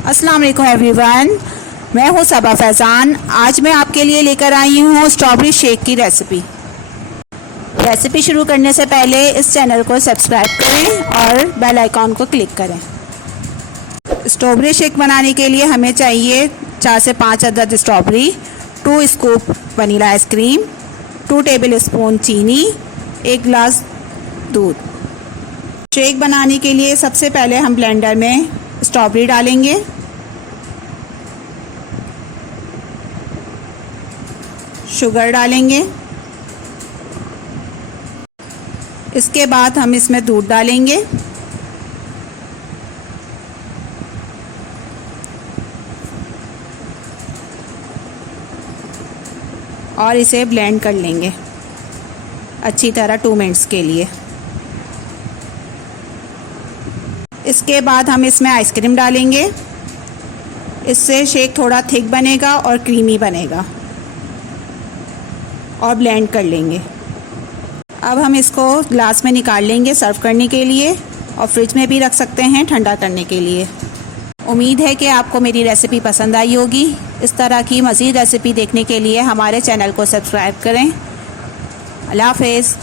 अस्सलाम वालेकुम एवरीवन, मैं हूं सबा फैज़ान। आज मैं आपके लिए लेकर आई हूं स्ट्रॉबेरी शेक की रेसिपी शुरू करने से पहले इस चैनल को सब्सक्राइब करें और बेल आइकॉन को क्लिक करें। स्ट्रॉबेरी शेक बनाने के लिए हमें चाहिए 4 से 5 अदद strawberry, 2 scoop vanilla ice cream, 2 table spoon चीनी, 1 गिलास दूध। शेक बनाने के लिए सबसे पहले हम ब्लेंडर में स्ट्रॉबेरी डालेंगे, शुगर डालेंगे, इसके बाद हम इसमें दूध डालेंगे और इसे ब्लेंड कर लेंगे अच्छी तरह 2 मिनट्स के लिए। इसके बाद हम इसमें आइसक्रीम डालेंगे, इससे शेक थोड़ा थिक बनेगा और क्रीमी बनेगा और ब्लेंड कर लेंगे। अब हम इसको ग्लास में निकाल लेंगे सर्व करने के लिए और फ्रिज में भी रख सकते हैं ठंडा करने के लिए। उम्मीद है कि आपको मेरी रेसिपी पसंद आई होगी। इस तरह की मज़ीद रेसिपी देखने के लिए हमारे चैनल को सब्सक्राइब करें। अल्लाह हाफ़िज़।